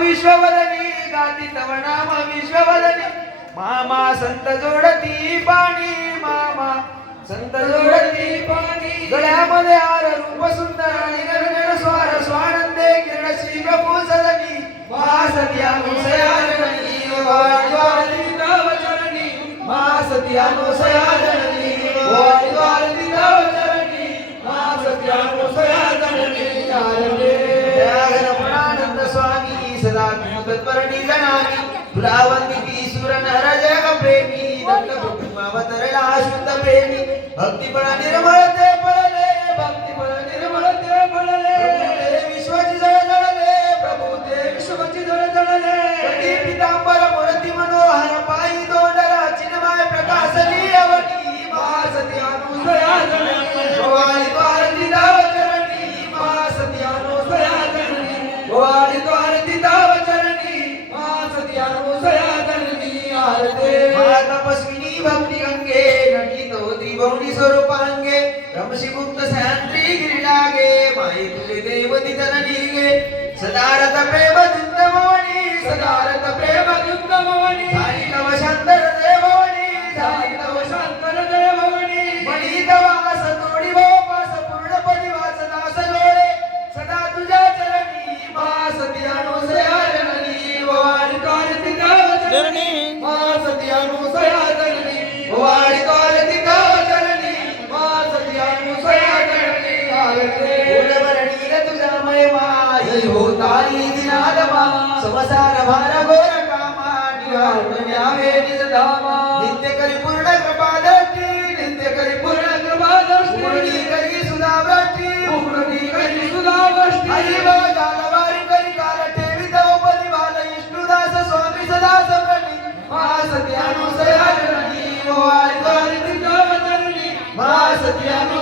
ವಿಶ್ವವದನಿ ಗಾತಿ ತವ ನಾಮ ವಿಶ್ವವದನಿ ಮಾಮ ಸಂತ ಜೋಡತಿ ಪಾಣಿ ಮಾಮ ಸಂತ ಜೋಡತಿ ಪಾಣಿ ದೊಡ್ಯಾಮದೆ ಆರ ರೂಪ ಸುಂದರ ನಿಗರಗಣ ಸ್ವಾರ ಸ್ವಾನಂದೆ ಕಿರಣ ಶ್ರೀ ಪ್ರಭು ಸದನಿ ವಾಸತ್ಯಾನು ಸಯಾಜನನಿ ವಾಜ್ವಾಲಿ ನವಚರಣಿ ಮಾಸತ್ಯಾನು ಸಯಾಜನನಿ ವಾಜ್ವಾಲಿ ನವಚರಣಿ ಮಾಸತ್ಯಾನು ಸಯಾಜನನಿ ಯಾರನೇ सदा तत्परणी जनानी तुला वंदिती सुर नर जग प्रेमी दत्त भक्तिमावतरला शुद्ध प्रेमी भक्तिपण निर्मळ नटी तो त्रिभुवनी स्वरूपांगे रमशी गुप्त सह्याद्री गिरिलागे माई तुझे देवती जननी गे सदारत प्रेम दुंदमवणी सदारत प्रेम दुंदमवणी झाली तव शांतर देववणी झाली तव शांतर देववणी मणी तव आस तोडी वास पूर्ण परिवास दास लोळे सदा तुझ्या चरणी आरते तुझा महिमा दिनादमा संसार भार कामा निज धामा नित्य करी पूर्ण कृपा दृष्टी नित्य करी पूर्ण कृपा दृष्टी पूर्णी करी सुधा वृष्टी पूर्णी करी सुधा वृष्टी हरी करी काल ठेवी द्रौपदी बाल विष्णुदास स्वामी सदा समरणी महासती जननी वारी